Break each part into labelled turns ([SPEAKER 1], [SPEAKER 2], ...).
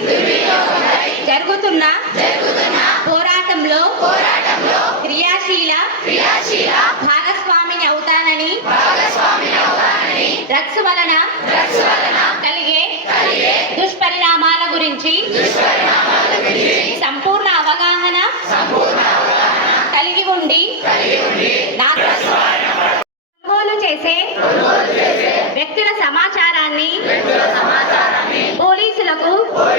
[SPEAKER 1] దుర్వినియోగంపై జరుగుతున్న పోరాటంలో క్రియాశీల భాగస్వామిని అవుతానని డ్రగ్స్ వలన కలిగే దుష్పరిణామాల గురించి సంపూర్ణ అవగాహన కలిగి ఉండి కొనుగోలు చేసే వ్యక్తుల సమాచారాన్ని um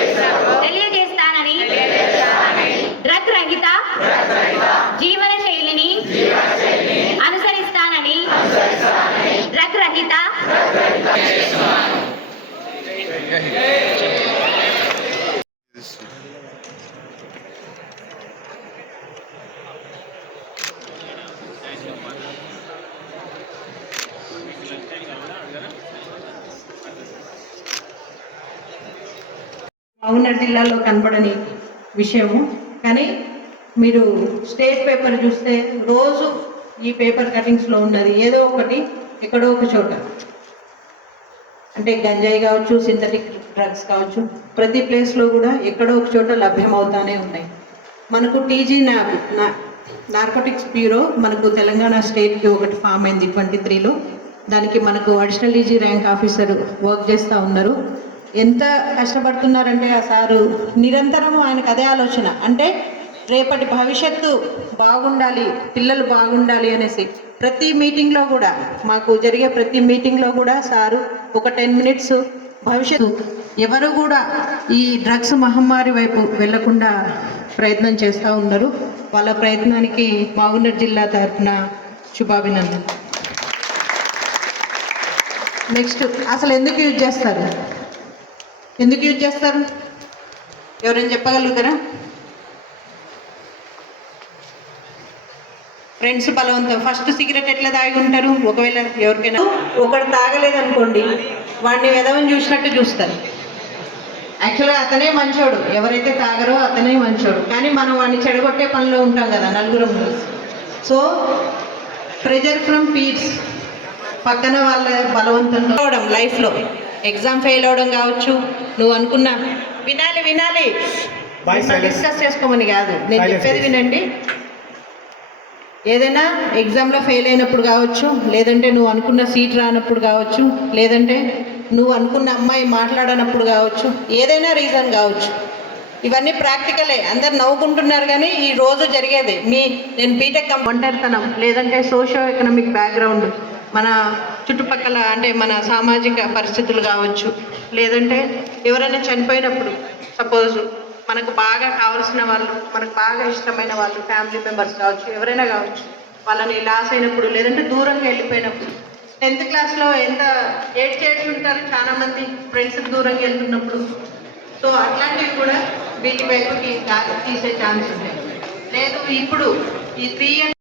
[SPEAKER 2] మహబూబ్నగర్ జిల్లాలో కనపడని విషయము. కానీ మీరు స్టేట్ పేపర్ చూస్తే రోజు ఈ పేపర్ కటింగ్స్లో ఉన్నది ఏదో ఒకటి ఎక్కడో ఒక చోట. అంటే గంజాయి కావచ్చు సింథటిక్ డ్రగ్స్ కావచ్చు ప్రతి ప్లేస్లో కూడా ఎక్కడో ఒక చోట లభ్యమవుతానే ఉన్నాయి. మనకు టీజీ నాబ్ నా నార్కోటిక్స్ బ్యూరో మనకు తెలంగాణ స్టేట్కి ఒకటి ఫామ్ అయింది ట్వంటీ త్రీలో. దానికి మనకు additional IG rank officer work చేస్తూ ఉన్నారు. ఎంత కష్టపడుతున్నారంటే ఆ సారు నిరంతరం ఆయనకు అదే ఆలోచన. అంటే రేపటి భవిష్యత్తు బాగుండాలి పిల్లలు బాగుండాలి అనేసి. ప్రతి మీటింగ్లో కూడా మాకు జరిగే ప్రతి మీటింగ్లో కూడా సారు ఒక టెన్ మినిట్స్ భవిష్యత్తు. ఎవరు కూడా ఈ డ్రగ్స్ మహమ్మారి వైపు వెళ్ళకుండా ప్రయత్నం చేస్తూ ఉన్నారు. వాళ్ళ ప్రయత్నానికి మహబూబ్నగర్ జిల్లా తరఫున శుభాభినందన నెక్స్ట్ అసలు ఎందుకు యూజ్ చేస్తారు? ఎందుకు యూజ్ చేస్తారు? ఎవరైనా చెప్పగలుగుతారా? ఫ్రెండ్స్ బలవంతం. ఫస్ట్ సిగరెట్ ఎట్లా తాగి ఉంటారు? ఒకవేళ ఎవరికైనా ఒకడు తాగలేదనుకోండి వాడిని వెదవని చూసినట్టు చూస్తారు. యాక్చువల్గా అతనే మంచోడు. ఎవరైతే తాగరో అతనే మంచోడు. కానీ మనం వాడిని చెడగొట్టే పనిలో ఉంటాం కదా నలుగురం సో ప్రెజర్ ఫ్రమ్ పీర్స్ పక్కన వాళ్ళ బలవంతంతో అవడం లైఫ్లో ఎగ్జామ్ ఫెయిల్ అవడం కావచ్చు నువ్వు అనుకున్నా వినాలి వినాలి. డిస్కస్ చేసుకోమని కాదు. నేను చెప్పేది. వినండి. ఏదైనా ఎగ్జామ్లో ఫెయిల్ అయినప్పుడు కావచ్చు లేదంటే నువ్వు అనుకున్న సీట్ రానప్పుడు కావచ్చు లేదంటే నువ్వు అనుకున్న అమ్మాయి మాట్లాడనప్పుడు కావచ్చు ఏదైనా రీజన్ కావచ్చు. ఇవన్నీ ప్రాక్టికలే. అందరు నవ్వుకుంటున్నారు కానీ ఈ రోజు జరిగేది. మీ నేను బీటెక్ ఒంటరితనం లేదంటే సోషో ఎకనామిక్ బ్యాక్గ్రౌండ్. మన చుట్టుపక్కల అంటే మన సామాజిక పరిస్థితులు కావచ్చు లేదంటే ఎవరైనా చనిపోయినప్పుడు సపోజ్ మనకు బాగా కావాల్సిన వాళ్ళు మనకు బాగా ఇష్టమైన వాళ్ళు ఫ్యామిలీ మెంబర్స్ కావచ్చు ఎవరైనా కావచ్చు వాళ్ళని లాస్ అయినప్పుడు లేదంటే దూరంగా వెళ్ళిపోయినప్పుడు టెన్త్ క్లాస్లో ఎంత ఏడ్ చేసి ఉంటారు చాలామంది ఫ్రెండ్స్ దూరంగా వెళ్తున్నప్పుడు. సో అట్లాంటివి కూడా వీటి వైపుకి తీసే ఛాన్స్ ఉంటాయి. లేదు ఇప్పుడు ఈ త్రీ ఇయర్స్